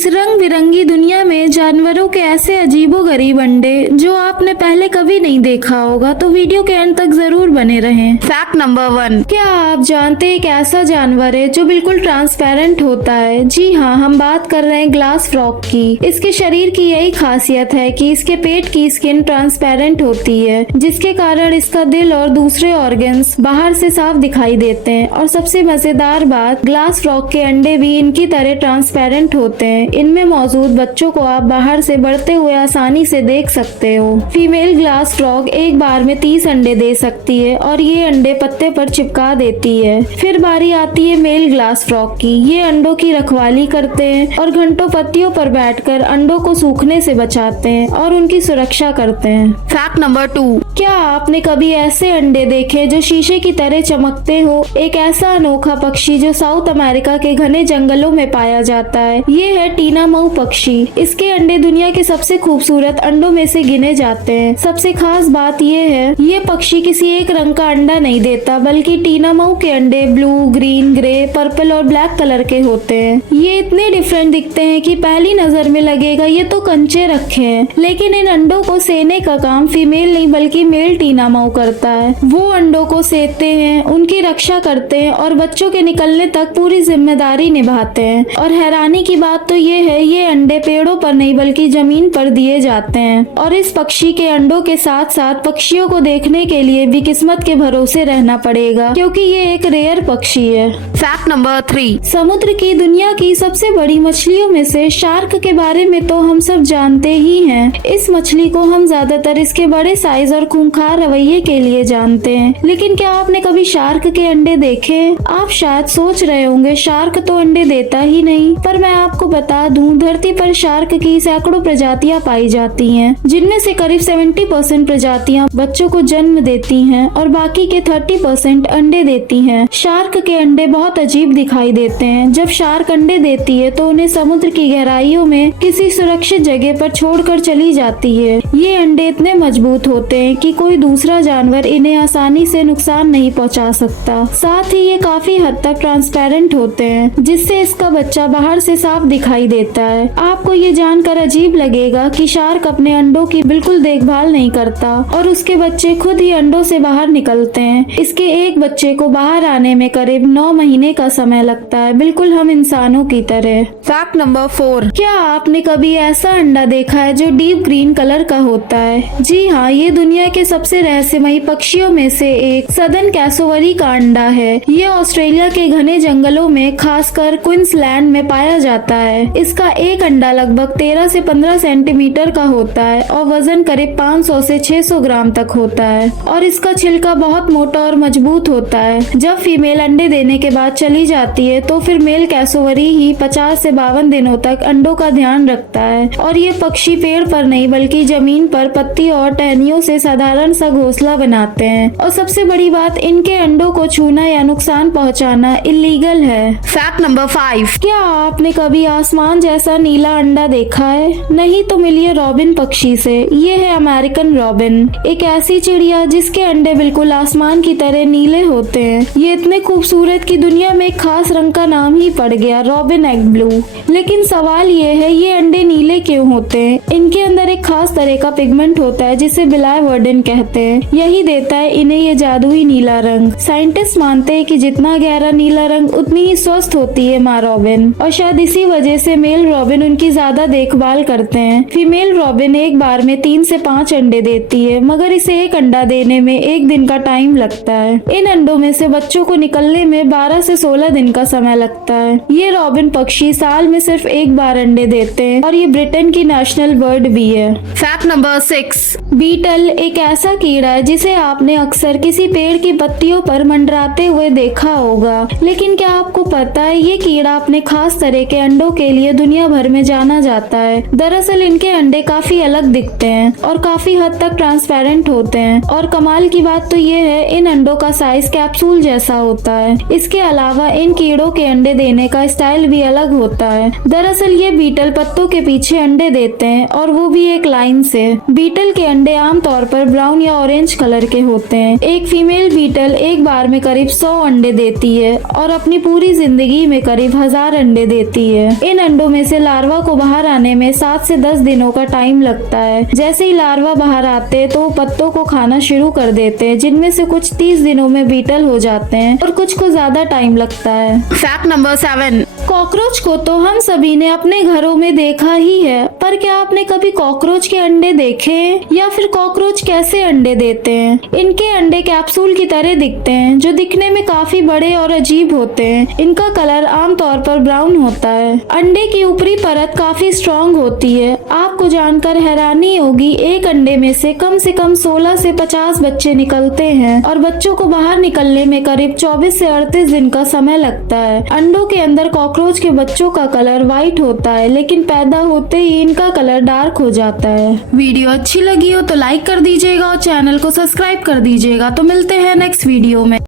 इस रंग बिरंगी दुनिया में जानवरों के ऐसे अजीबोगरीब अंडे जो आपने पहले कभी नहीं देखा होगा, तो वीडियो के अंत तक जरूर बने रहें। Fact number 1। क्या आप जानते हैं एक ऐसा जानवर है जो बिल्कुल ट्रांसपेरेंट होता है? जी हाँ, हम बात कर रहे हैं ग्लास फ्रॉग की। इसके शरीर की यही खासियत है कि इसके पेट की स्किन ट्रांसपेरेंट होती है, जिसके कारण इसका दिल और दूसरे ऑर्गन्स बाहर से साफ दिखाई देते हैं। और सबसे मजेदार बात, ग्लास फ्रॉग के अंडे भी इनकी तरह ट्रांसपेरेंट होते हैं। इनमें मौजूद बच्चों को आप बाहर से बढ़ते हुए आसानी से देख सकते हो। फीमेल ग्लास फ्रॉग एक बार में 30 अंडे दे सकती है और ये अंडे पत्ते पर चिपका देती है। फिर बारी आती है मेल ग्लास फ्रॉग की। ये अंडों की रखवाली करते हैं और घंटों पत्तियों पर बैठकर अंडों को सूखने से बचाते हैं और उनकी सुरक्षा करते हैं। Fact number 2। क्या आपने कभी ऐसे अंडे देखे जो शीशे की तरह चमकते हो? एक ऐसा अनोखा पक्षी जो साउथ अमेरिका के घने जंगलों में पाया जाता है, ये है टीना माऊ पक्षी। इसके अंडे दुनिया के सबसे खूबसूरत अंडों में से गिने जाते हैं। सबसे खास बात ये है, ये पक्षी किसी एक रंग का अंडा नहीं देता, बल्कि टीना माऊ के अंडे ब्लू, ग्रीन, ग्रे, पर्पल और ब्लैक कलर के होते हैं। ये इतने डिफरेंट दिखते हैं कि पहली नजर में लगेगा ये तो कंचे रखे हैं, लेकिन इन अंडों को सेने का काम फीमेल नहीं बल्कि मेल टीना माऊ करता है। वो अंडों को सेते हैं, उनकी रक्षा करते हैं और बच्चों के निकलने तक पूरी जिम्मेदारी निभाते हैं। और हैरानी की बात तो ये है, ये अंडे पेड़ों पर नहीं बल्कि जमीन पर दिए जाते हैं। और इस पक्षी के अंडों के साथ साथ पक्षियों को देखने के लिए भी किस्मत के भरोसे रहना पड़ेगा, क्योंकि ये एक रेयर पक्षी है। Fact number 3। समुद्र की दुनिया की सबसे बड़ी मछलियों में से शार्क के बारे में तो हम सब जानते ही हैं। इस मछली को हम ज्यादातर इसके बड़े साइज और खूंखार रवैये के लिए जानते हैं, लेकिन क्या आपने कभी शार्क के अंडे देखे? आप शायद सोच रहे होंगे शार्क तो अंडे देता ही नहीं, पर मैं आपको बता दूं, धरती पर शार्क की सैकड़ों प्रजातियां पाई जाती हैं, जिनमें से करीब 70% प्रजातियां बच्चों को जन्म देती हैं और बाकी के 30% अंडे देती हैं। शार्क के अंडे बहुत अजीब दिखाई देते हैं। जब शार्क अंडे देती है तो उन्हें समुद्र की गहराइयों में किसी सुरक्षित जगह पर छोड़कर चली जाती है। ये अंडे इतने मजबूत होते हैं कि कोई दूसरा जानवर इन्हें आसानी से नुकसान नहीं पहुंचा सकता। साथ ही ये काफी हद तक ट्रांसपेरेंट होते हैं, जिससे इसका बच्चा बाहर से साफ दिखाई देता है। आपको ये जानकर अजीब लगेगा कि शार्क अपने अंडों की बिल्कुल देखभाल नहीं करता और उसके बच्चे खुद ही अंडों से बाहर निकलते हैं। इसके एक बच्चे को बाहर आने में करीब 9 महीने का समय लगता है, बिल्कुल हम इंसानों की तरह। Fact number 4। क्या आपने कभी ऐसा अंडा देखा है जो डीप ग्रीन कलर का होता है? जी हाँ, ये दुनिया के सबसे रहस्यमयी पक्षियों में से एक सदर्न कैसोवरी का अंडा है। ये ऑस्ट्रेलिया के घने जंगलों में, खासकर क्वींसलैंड में पाया जाता है। इसका एक अंडा लगभग 13 से 15 सेंटीमीटर का होता है और वजन करीब 500 से 600 ग्राम तक होता है। और इसका छिलका बहुत मोटा और मजबूत होता है। जब फीमेल अंडे देने के बाद चली जाती है तो फिर मेल कैसोवरी ही 50 से 52 दिनों तक अंडों का ध्यान रखता है। और ये पक्षी पेड़ पर नहीं बल्कि जमीन पर पत्ती और टहनियों से साधारण सा घोंसला बनाते हैं। और सबसे बड़ी बात, इनके अंडों को छूना या नुकसान पहुंचाना इलीगल है। Fact number 5। क्या आपने कभी आसमान जैसा नीला अंडा देखा है? नहीं तो मिलिए रॉबिन पक्षी से। ये है अमेरिकन रॉबिन, एक ऐसी चिड़िया जिसके अंडे बिल्कुल आसमान की तरह नीले होते हैं। ये इतने खूबसूरत कि दुनिया में एक खास रंग का नाम ही पड़ गया, रॉबिन एग ब्लू। लेकिन सवाल ये है, ये अंडे नीले क्यों होते हैं? इनके अंदर एक खास तरह का पिगमेंट होता है जिसे बिलायवर्डिन कहते हैं। यही देता है इन्हें ये जादुई नीला रंग। साइंटिस्ट मानते हैं कि जितना गहरा नीला रंग उतनी ही स्वस्थ होती है माँ रॉबिन, और शायद इसी वजह से मेल रॉबिन उनकी ज्यादा देखभाल करते हैं। फीमेल रॉबिन एक बार में 3 से 5 अंडे देती है, मगर इसे एक अंडा देने में 1 दिन का टाइम लगता है। इन अंडों में से बच्चों को निकलने में 12 से 16 दिन का समय लगता है। ये रॉबिन पक्षी साल में सिर्फ एक बार अंडे देते हैं और ये ब्रिटेन की नेशनल बर्ड भी है। Fact number 6। बीटल एक ऐसा कीड़ा है जिसे आपने अक्सर किसी पेड़ की पत्तियों पर मंडराते हुए देखा होगा, लेकिन क्या आपको पता है ये कीड़ा अपने खास तरह के अंडों के लिए दुनिया भर में जाना जाता है। दरअसल इनके अंडे काफी अलग दिखते हैं और काफी हद तक ट्रांसपेरेंट होते हैं। और कमाल की बात तो ये है, इन अंडों का साइज कैप्सूल जैसा होता है। इसके अलावा इन कीड़ों के अंडे देने का स्टाइल भी अलग होता है। दरअसल ये बीटल पत्तों के पीछे अंडे देते हैं और वो भी एक लाइन से। बीटल के अंडे आमतौर पर ब्राउन या ऑरेंज कलर के होते हैं। एक फीमेल बीटल एक बार में करीब 100 अंडे देती है और अपनी पूरी जिंदगी में करीब 1000 अंडे देती है। इन अंडों में से लार्वा को बाहर आने में 7 से 10 दिनों का टाइम लगता है। जैसे ही लार्वा बाहर आते हैं तो वो पत्तों को खाना शुरू कर देते हैं, जिनमें से कुछ 30 दिनों में बीटल हो जाते हैं और कुछ को ज्यादा टाइम लगता है। Fact number 7। कॉकरोच को तो हम सभी ने अपने घरों में देखा ही है, पर क्या आपने कभी कॉकरोच के अंडे देखे हैं? या फिर कॉकरोच कैसे अंडे देते हैं? इनके अंडे कैप्सूल की तरह दिखते हैं, जो दिखने में काफी बड़े और अजीब होते हैं। इनका कलर आमतौर पर ब्राउन होता है। अंडे की ऊपरी परत काफी स्ट्रॉन्ग होती है। आपको जानकर हैरानी होगी, एक अंडे में से कम 16 से 50 बच्चे निकलते हैं और बच्चों को बाहर निकलने में करीब 24 से 38 दिन का समय लगता है। अंडों के अंदर कॉकरोच के बच्चों का कलर व्हाइट होता है, लेकिन पैदा होते ही इनका कलर डार्क हो जाता है। वीडियो अच्छी लगी हो तो लाइक कर दीजिएगा और चैनल को सब्सक्राइब कर दीजिएगा। तो मिलते हैं नेक्स्ट वीडियो में।